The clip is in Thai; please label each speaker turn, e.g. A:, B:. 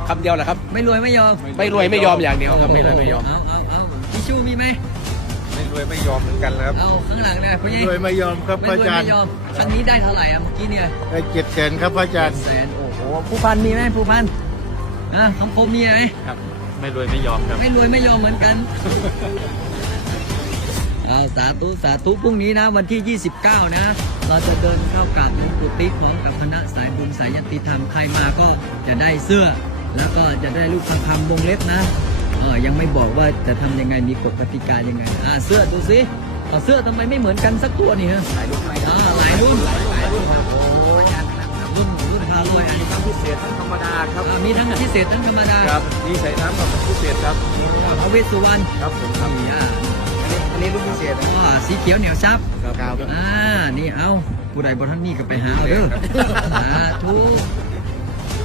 A: คำเดียวแหละครับ
B: ไม่รวยไม่ยอม
A: ไม่รวยไม่ยอมอย่างเดียวครับไม่รวยไม่ยอม
B: เอาทิชชู่มีไหม
C: ไม่รวยไม่ยอมเหมือนกันครับ
B: เอาข้างหลังเนี่ยพี่
D: รวยไม่ยอมครับ
B: ไม่
D: พระ
B: รวย
D: อาจาร
B: ไม่
D: ย์
B: ยอมครั้งนี้ได้เท่าไหร่อะเมื่อกี้เนี่ย
D: ได้700,000ครับพระอาจารย์
B: แสนโอ้โหผู้พันมีไหมผู้พันคำคมมีไหม
C: ครับ ไม่รวยไม่ยอมครับ
B: ไม่รวยไม่ยอมเหมือนกันสาธุสาธุพรุ่งนี้นะวันที่ 29 นะ เราจะเดินเข้ากราบหลวงปู่ติ๊กพร้อมกับคณะสายบุญสายยันติธรรมใครมาก็จะได้เสื้อ แล้วก็จะได้ลูกประคำวงเล็บนะยังไม่บอกว่าจะทำยังไงมีกฎกติกายังไงเสื้อดูสิเสื้อทำไมไม่เหมือนกันสักตัวนี่ฮะหลายรุ่นหลายรุ่นครับโอ้ยรุ่น500อันนี้
C: ทั้งพิเศษทั้งธรรมดาครับ
B: มีทั้งพิเศษทั้งธรรมดา
C: ครับนี่ใส่น้ำกับพิเศษครับ
B: พระเวสสุวรรณ
C: ครับผมครับ
B: นี่
C: อันนี้รุ่นพิเศษนะ
B: สีเขียวเหนียวซับ
C: ครับ
B: นี่เอาผู้ใดบ่ท่านนี่ก็ไปหาเอาเด้อทุก